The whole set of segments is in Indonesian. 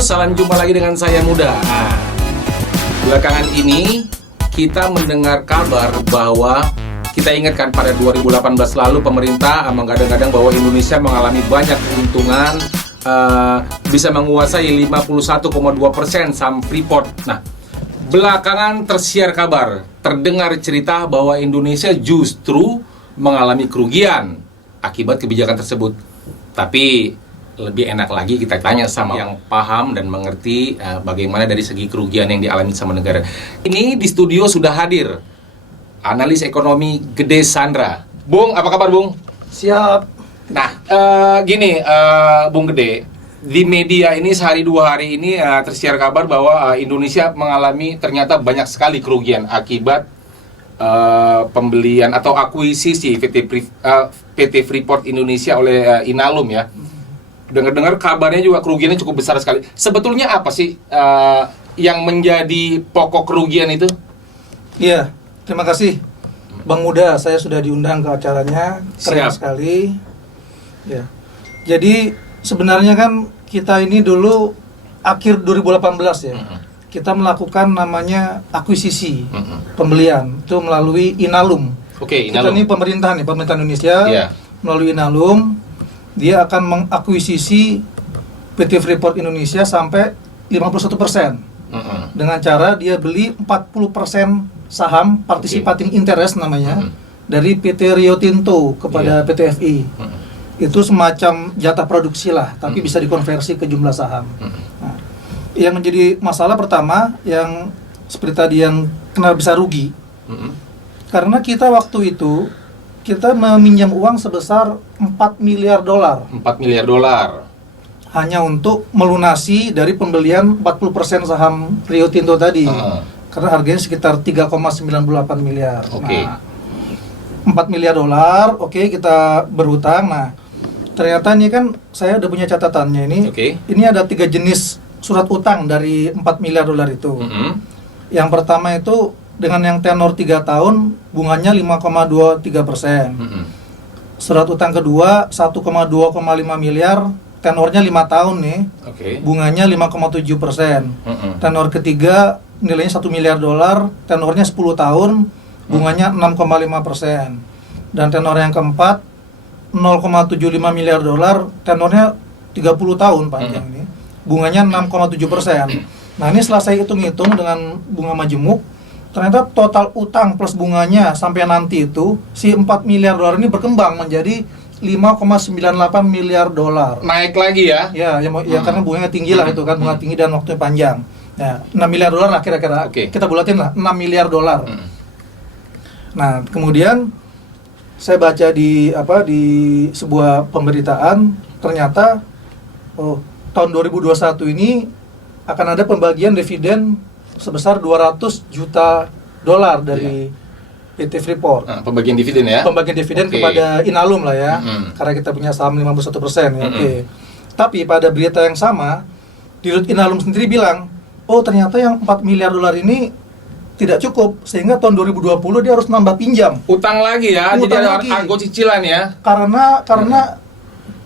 salam jumpa lagi dengan saya Muda. Nah, belakangan ini kita mendengar kabar bahwa kita ingatkan pada 2018 lalu pemerintah menggadang-gadang bahwa Indonesia mengalami banyak keuntungan, bisa menguasai 51,2% saham Freeport. Nah, belakangan tersiar kabar, terdengar cerita bahwa Indonesia justru mengalami kerugian akibat kebijakan tersebut. Tapi lebih enak lagi kita tanya sama yang paham dan mengerti bagaimana dari segi kerugian yang dialami sama negara. Ini di studio sudah hadir analis ekonomi Gede Sandra. Bung, apa kabar Bung? Siap. Nah, gini Bung Gede, di media ini sehari dua hari ini tersiar kabar bahwa Indonesia mengalami ternyata banyak sekali kerugian akibat pembelian atau akuisisi PT Freeport Indonesia oleh Inalum ya. Dengar-dengar kabarnya juga kerugiannya cukup besar sekali. Sebetulnya apa sih yang menjadi pokok kerugian itu? Iya, terima kasih Bang Muda, saya sudah diundang ke acaranya. Keren Siap. sekali. Ya. Jadi sebenarnya kan kita ini dulu akhir 2018 ya. Kita melakukan namanya akuisisi pembelian itu melalui Inalum. Oke, Kita Inalum. ini pemerintah Indonesia Iya. melalui Inalum dia akan mengakuisisi PT Freeport Indonesia sampai 51% dengan cara dia beli 40% saham participating interest namanya dari PT Rio Tinto kepada PT FI. Itu semacam jatah produksi lah, tapi bisa dikonversi ke jumlah saham. Nah, yang menjadi masalah pertama yang seperti tadi yang kenapa bisa rugi, karena kita waktu itu kita meminjam uang sebesar 4 miliar dolar 4 miliar dolar. hanya untuk melunasi dari pembelian 40% saham Rio Tinto tadi. Karena harganya sekitar 3,98 miliar. Oke. Nah, 4 miliar dolar, oke, kita berhutang. Nah, ternyata ini kan saya udah punya catatannya ini. Oke. Ini ada 3 jenis surat utang dari 4 miliar dolar itu. Yang pertama itu dengan yang tenor 3 tahun, bunganya 5,23%. Surat utang kedua 1,2,5 miliar, tenornya 5 tahun nih, Oke. bunganya 5,7%. Tenor ketiga nilainya 1 miliar dolar, tenornya 10 tahun, bunganya 6,5%. Dan tenor yang keempat 0,75 miliar dolar, tenornya 30 tahun panjang ini, bunganya 6,7%. Nah ini setelah saya hitung-hitung dengan bunga majemuk, ternyata total utang plus bunganya sampai nanti itu si 4 miliar dolar ini berkembang menjadi 5,98 miliar dolar. Naik lagi ya? Ya karena bunganya tinggi lah itu kan, bunga tinggi dan waktunya panjang. Ya, 6 miliar dolar lah kira-kira. Oke. Kita bulatin lah 6 miliar dolar. Nah, kemudian saya baca di sebuah pemberitaan ternyata tahun 2021 ini akan ada pembagian dividen sebesar 200 juta dolar dari PT Freeport. Pembagian dividen ya? Pembagian dividen Oke. kepada Inalum lah ya, karena kita punya saham 51% ya. Oke. Tapi pada berita yang sama, Dirut Inalum sendiri bilang, oh ternyata yang 4 miliar dolar ini tidak cukup, sehingga tahun 2020 dia harus nambah pinjam. Utang lagi ya? Jadi Utang ada lagi. argo cicilan ya? Karena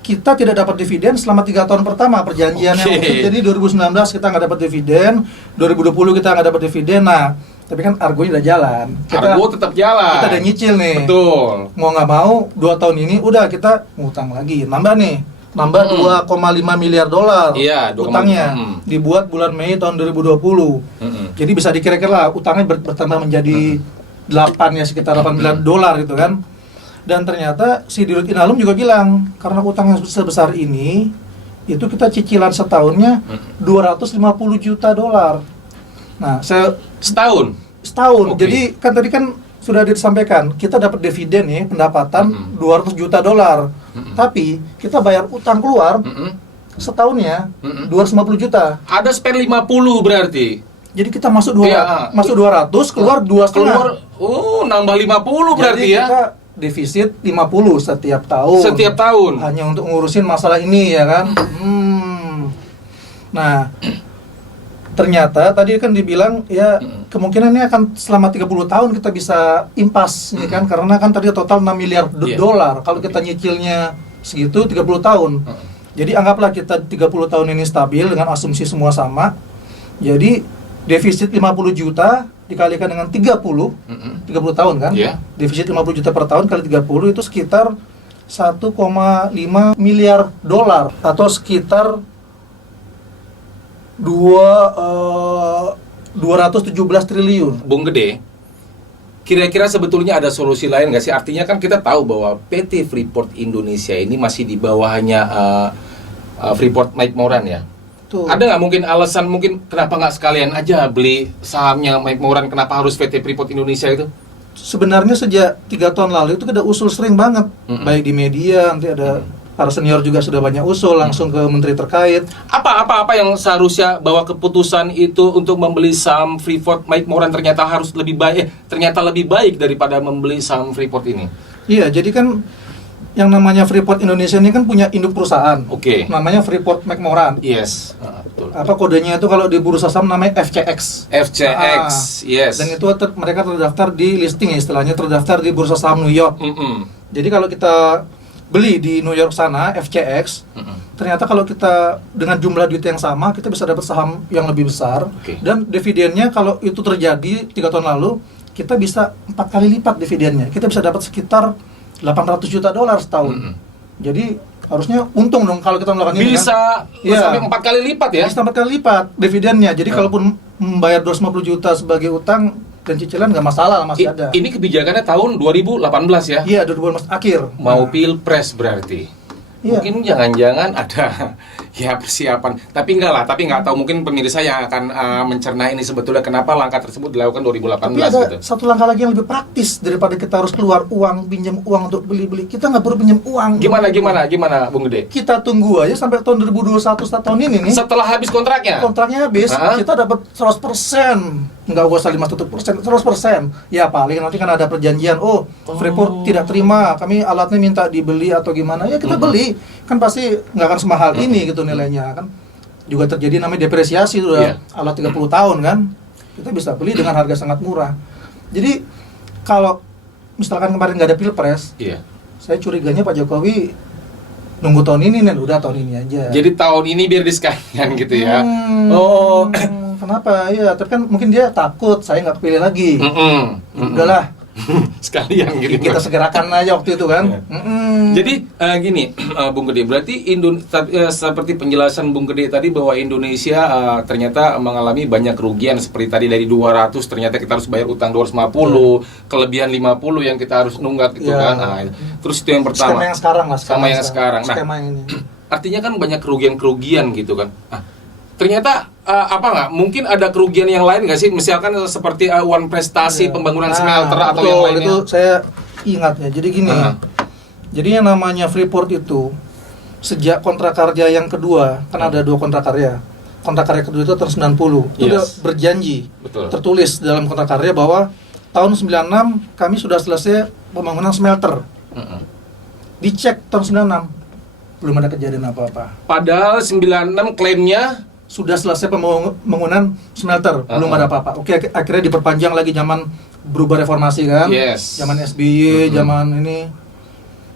kita tidak dapat dividen selama 3 tahun pertama perjanjiannya. Oke. Jadi 2019 kita nggak dapat dividen, 2020 kita nggak dapat dividen. Nah, tapi kan argonya udah jalan. Argo tetap jalan. Kita udah nyicil nih. Betul. Mau nggak mau 2 tahun ini udah kita ngutang lagi, nambah 2,5 miliar dolar. Iya, 2,5. Utangnya dibuat bulan Mei tahun 2020. Jadi bisa dikira-kira lah utangnya bertambah menjadi 8 ya, sekitar 8 miliar dolar gitu kan. Dan ternyata si Dirut Inalum juga bilang, karena utang yang sebesar ini, itu kita cicilan setahunnya 250 juta dolar. Nah, Setahun? setahun. Oke. Jadi kan tadi kan sudah disampaikan, kita dapat dividen nih, pendapatan 200 juta dolar. Tapi kita bayar utang keluar setahunnya 250 juta. Ada spend 50 berarti? Jadi kita masuk Iya. 200, keluar 2,5. Nambah 50 berarti Jadi ya? kita defisit 50 setiap tahun. Setiap tahun? Hanya untuk ngurusin masalah ini ya kan. Nah, ternyata tadi kan dibilang ya kemungkinan ini akan selama 30 tahun kita bisa impas ya kan, karena kan tadi total 6 miliar Iya. dolar. Kalau kita nyicilnya segitu 30 tahun. Jadi anggaplah kita 30 tahun ini stabil dengan asumsi semua sama. Jadi defisit 50 juta dikalikan dengan 30 tahun kan? Iya. Defisit 50 juta per tahun kali 30 itu sekitar 1,5 miliar dolar atau sekitar 217 triliun. Bung Gede, kira-kira sebetulnya ada solusi lain nggak sih? Artinya kan kita tahu bahwa PT Freeport Indonesia ini masih di bawahnya Freeport McMoran ya. Tuh. Ada nggak mungkin alasan kenapa nggak sekalian aja beli sahamnya McMoran? Kenapa harus PT Freeport Indonesia itu? Sebenarnya sejak 3 tahun lalu itu kita usul sering banget, baik di media, nanti ada para senior juga sudah banyak usul langsung ke menteri terkait. Apa yang seharusnya bahwa keputusan itu untuk membeli saham Freeport McMoran ternyata lebih baik daripada membeli saham Freeport ini? Iya, jadi kan yang namanya Freeport Indonesia ini kan punya induk perusahaan. Oke. Namanya Freeport McMoran. Yes, betul. Apa kodenya itu kalau di bursa saham namanya FCX. FCX, yes. Dan itu mereka terdaftar di listing ya, istilahnya terdaftar di bursa saham New York. Jadi kalau kita beli di New York sana FCX, ternyata kalau kita dengan jumlah duit yang sama kita bisa dapat saham yang lebih besar. Dan dividennya kalau itu terjadi 3 tahun lalu kita bisa 4 kali lipat dividennya. Kita bisa dapat sekitar 800 juta dolar setahun. Jadi harusnya untung dong kalau kita melakukan ini bisa kan? sampai 4 kali lipat ya? Bisa 4 kali lipat dividennya. Jadi kalaupun membayar 250 juta sebagai utang dan cicilan nggak masalah, masih ada. Ini kebijakannya tahun 2018 ya? Iya, 2018 akhir. Mau pilpres berarti. Iya. Mungkin jangan-jangan ada ya persiapan. Tapi nggak tahu, mungkin pemirsa yang akan mencerna ini sebetulnya kenapa langkah tersebut dilakukan 2018 Tapi ada gitu. satu langkah lagi yang lebih praktis daripada kita harus keluar uang, pinjam uang untuk beli-beli. Kita nggak perlu pinjam uang. Gimana Bung Gede? Kita tunggu aja sampai tahun 2021 tahun ini nih. Setelah habis kontraknya? Kontraknya habis, kita dapat 100%. Nggak usah 51%, 100%. Ya paling nanti kan ada perjanjian, Freeport tidak terima, kami alatnya minta dibeli atau gimana, ya kita beli. Kan pasti nggak akan semahal ini gitu nilainya kan. Juga terjadi namanya depresiasi sudah alat 30 tahun kan. Kita bisa beli dengan harga sangat murah. Jadi kalau misalkan kemarin nggak ada pilpres, saya curiganya Pak Jokowi nunggu tahun ini nih, udah tahun ini aja. Jadi tahun ini biar disekalian gitu ya? Kenapa? Ya, tapi kan mungkin dia takut saya nggak kepilih lagi. Udahlah, sekalian gitu. kita segerakan aja waktu itu kan. Jadi gini, Bung Gede, berarti seperti penjelasan Bung Gede tadi bahwa Indonesia ternyata mengalami banyak kerugian seperti tadi dari 200 ternyata kita harus bayar utang 250, kelebihan 50 yang kita harus nunggak gitu kan. Nah, terus itu yang pertama. Skema yang sekarang lah. Sama yang sekarang. Nah, skema ini. Artinya kan banyak kerugian-kerugian gitu kan. Ternyata mungkin ada kerugian yang lain nggak sih? Misalkan seperti uang prestasi pembangunan smelter atau yang lainnya. Itu saya ingatnya. Jadi gini. Jadi yang namanya Freeport itu sejak kontrak karya yang kedua, kan ada 2 kontrak karya. Kontrak karya kedua itu tahun 90. Itu udah berjanji. Betul. Tertulis dalam kontrak karya bahwa tahun 96 kami sudah selesai pembangunan smelter. Dicek tahun 96 belum ada kejadian apa-apa. Padahal 96 klaimnya sudah selesai pembangunan smelter, belum ada apa-apa. Oke, akhirnya diperpanjang lagi zaman berubah reformasi kan. Zaman SBY, zaman ini.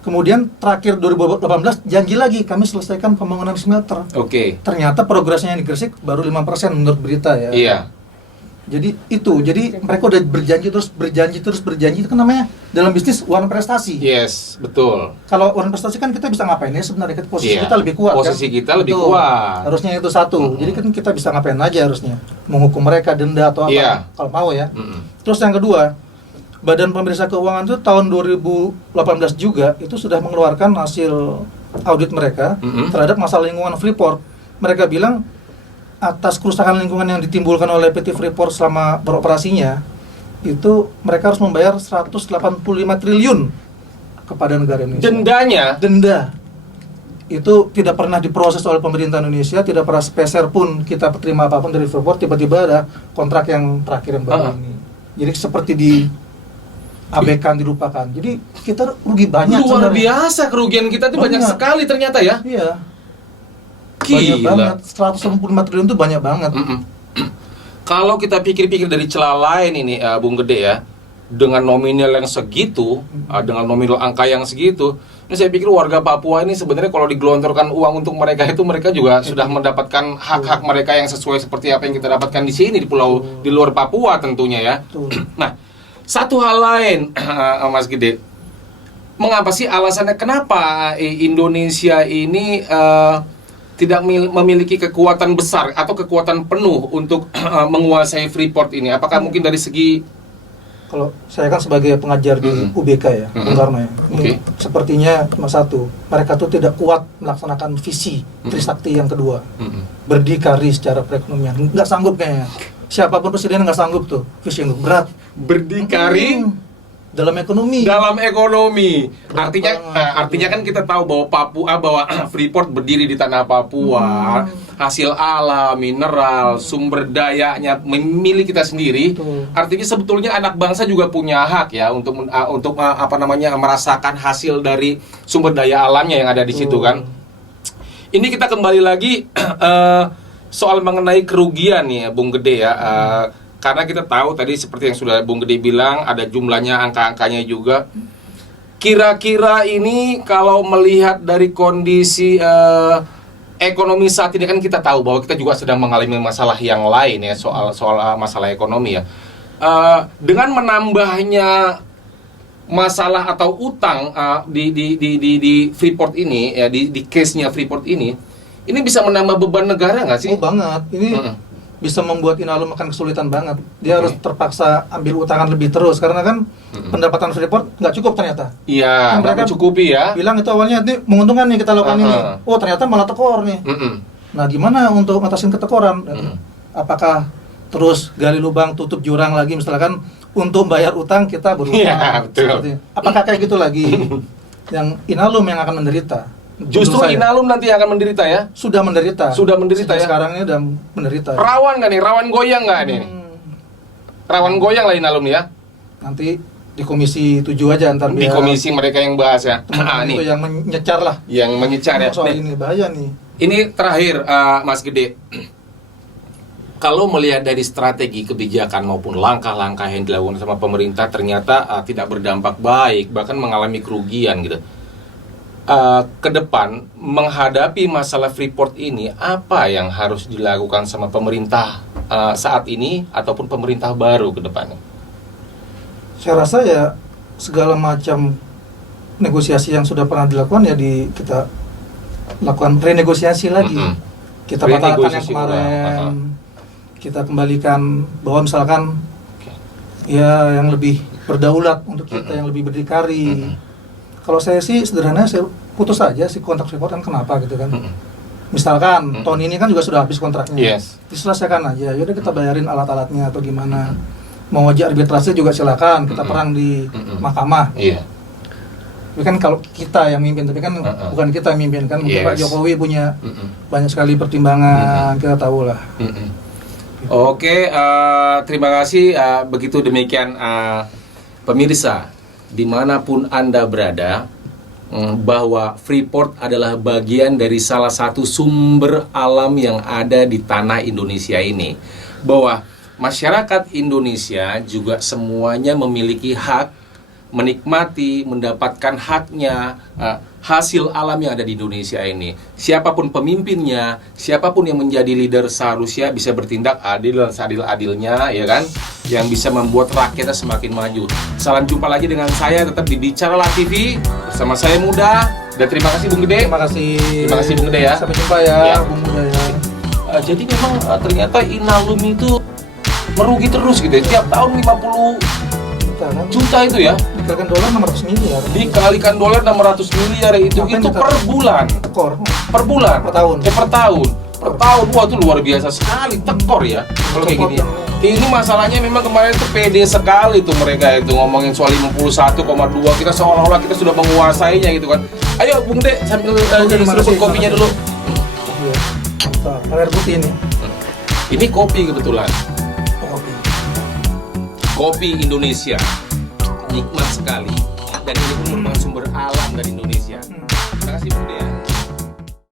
Kemudian terakhir 2018 janji lagi kami selesaikan pembangunan smelter. Ternyata progresnya yang di Gresik baru 5% menurut berita ya. Jadi mereka udah berjanji itu kan namanya dalam bisnis uang prestasi. Betul. Kalau uang prestasi kan kita bisa ngapain ya sebenarnya, posisi kita lebih kuat. Posisi kita lebih kuat. Harusnya itu satu. Jadi kan kita bisa ngapain aja harusnya. Menghukum mereka, denda atau apa kalau mau ya. Terus yang kedua, Badan Pemeriksa Keuangan itu tahun 2018 juga itu sudah mengeluarkan hasil audit mereka terhadap masalah lingkungan Freeport. Mereka bilang atas kerusakan lingkungan yang ditimbulkan oleh PT Freeport selama beroperasinya, itu mereka harus membayar 185 triliun kepada negara Indonesia. Denda. Itu tidak pernah diproses oleh pemerintah Indonesia, tidak pernah sepeser pun kita terima apapun dari Freeport, tiba-tiba ada kontrak yang terakhir yang baru ini. Jadi seperti diabaikan, dilupakan. Jadi kita rugi banyak. Luar biasa kerugian kita itu banyak sekali ternyata ya. Iya. Gila. Banyak banget, 185 triliun itu banyak banget. Kalau kita pikir-pikir dari celah lain ini, Bung Gede ya, dengan nominal yang segitu, dengan nominal angka yang segitu, ini saya pikir warga Papua ini sebenarnya kalau digelontorkan uang untuk mereka itu, mereka juga sudah mendapatkan hak-hak mereka yang sesuai seperti apa yang kita dapatkan di sini di pulau di luar Papua tentunya ya. Nah, satu hal lain, Mas Gede, mengapa sih alasannya kenapa Indonesia ini tidak memiliki kekuatan besar atau kekuatan penuh untuk menguasai Freeport ini? Apakah mungkin dari segi, kalau saya kan sebagai pengajar di UBK ya, Bung Karno ya, ini sepertinya cuma satu, mereka tuh tidak kuat melaksanakan visi Trisakti yang kedua, berdikari secara perekonomian, nggak sanggup kayaknya. Siapapun presiden nggak sanggup tuh, visi yang berat. berdikari dalam ekonomi. Artinya kan kita tahu bahwa bahwa Freeport berdiri di tanah Papua, hasil alam, mineral, sumber dayanya milik kita sendiri. Artinya sebetulnya anak bangsa juga punya hak ya untuk merasakan hasil dari sumber daya alamnya yang ada di situ kan. Ini kita kembali lagi soal mengenai kerugian nih ya, Bung Gede ya. Karena kita tahu tadi seperti yang sudah Bung Gede bilang, ada jumlahnya, angka-angkanya juga. Kira-kira ini kalau melihat dari kondisi ekonomi saat ini, kan kita tahu bahwa kita juga sedang mengalami masalah yang lain ya, soal masalah ekonomi ya. Dengan menambahnya masalah atau utang di Freeport ini ya, di case-nya Freeport ini bisa menambah beban negara nggak sih? Oh banget, ini bisa membuat Inalum akan kesulitan banget. Dia harus terpaksa ambil utangan lebih terus karena kan pendapatan Freeport nggak cukup ternyata. Iya, nggak mencukupi ya. Bilang itu awalnya ini menguntungkan nih kita lakukan ini. Oh ternyata malah tekor nih. Nah gimana untuk ngatasin ketekoran? Apakah terus gali lubang tutup jurang lagi misalkan untuk bayar utang kita berutang? Iya betul. Apakah kayak gitu lagi? Yang Inalum yang akan menderita. Justru Inalum nanti akan menderita ya? Sudah menderita ya? Sekarang ini udah menderita. Rawan nggak nih? Rawan goyang nggak nih? Rawan goyang lah Inalum ya? Nanti di komisi 7 aja ntar di komisi mereka yang bahas ya. Itu yang menyecar lah. Yang menyecar ya. Soal ini bahaya nih. Ini terakhir Mas Gede. Kalau melihat dari strategi kebijakan maupun langkah-langkah yang dilakukan sama pemerintah ternyata tidak berdampak baik, bahkan mengalami kerugian gitu. Ke depan menghadapi masalah Freeport ini, apa yang harus dilakukan sama pemerintah saat ini ataupun pemerintah baru ke depannya? Saya rasa ya segala macam negosiasi yang sudah pernah dilakukan ya kita lakukan renegosiasi lagi. Kita batalkan yang kemarin. Kita kembalikan bahwa misalkan ya yang lebih berdaulat untuk kita, yang lebih berdikari. Kalau saya sih sederhana, saya putus aja si kontrak Freeport kan, kenapa gitu kan. Misalkan tahun ini kan juga sudah habis kontraknya, diselesaikan aja, yaudah kita bayarin alat-alatnya atau gimana. Mau wajib arbitrase juga silakan, kita perang di mahkamah. Tapi kan kalau kita yang mimpin, tapi kan bukan kita yang mimpin kan. Mungkin Pak Jokowi punya banyak sekali pertimbangan, kita tahu lah. Oke, terima kasih. Begitu demikian pemirsa, dimanapun Anda berada, bahwa Freeport adalah bagian dari salah satu sumber alam yang ada di tanah Indonesia ini. Bahwa masyarakat Indonesia juga semuanya memiliki hak menikmati, mendapatkan haknya, hasil alam yang ada di Indonesia ini. Siapapun pemimpinnya, siapapun yang menjadi leader seharusnya bisa bertindak adil dan seadil-adilnya, ya kan? Yang bisa membuat rakyatnya semakin maju. Salam jumpa lagi dengan saya tetap di Bicaralah TV bersama saya Muda. Dan terima kasih Bung Gede. Terima kasih Bung Gede ya. Sampai jumpa ya, Bung Muda ya. Jadi memang ternyata Inalum itu merugi terus gitu ya. Tiap tahun 50 juta itu ya. Dikalikan dolar 600 miliar. Dikalikan dolar 600 miliar itu per bulan. Per bulan. Per tahun. Per tahun. Per tahun. Wah, itu luar biasa sekali, tekor ya. Kalau kayak gini. Ini masalahnya memang kemarin itu pede sekali tuh mereka itu ngomongin soal 51,2. Kita seolah-olah kita sudah menguasainya gitu kan. Ayo Bung De, sambil seruput kopinya dulu. Air putih ini. Ini kopi kebetulan. Kopi Indonesia nikmat sekali dan ini pun merupakan sumber alam dari Indonesia. Terima kasih Bung De.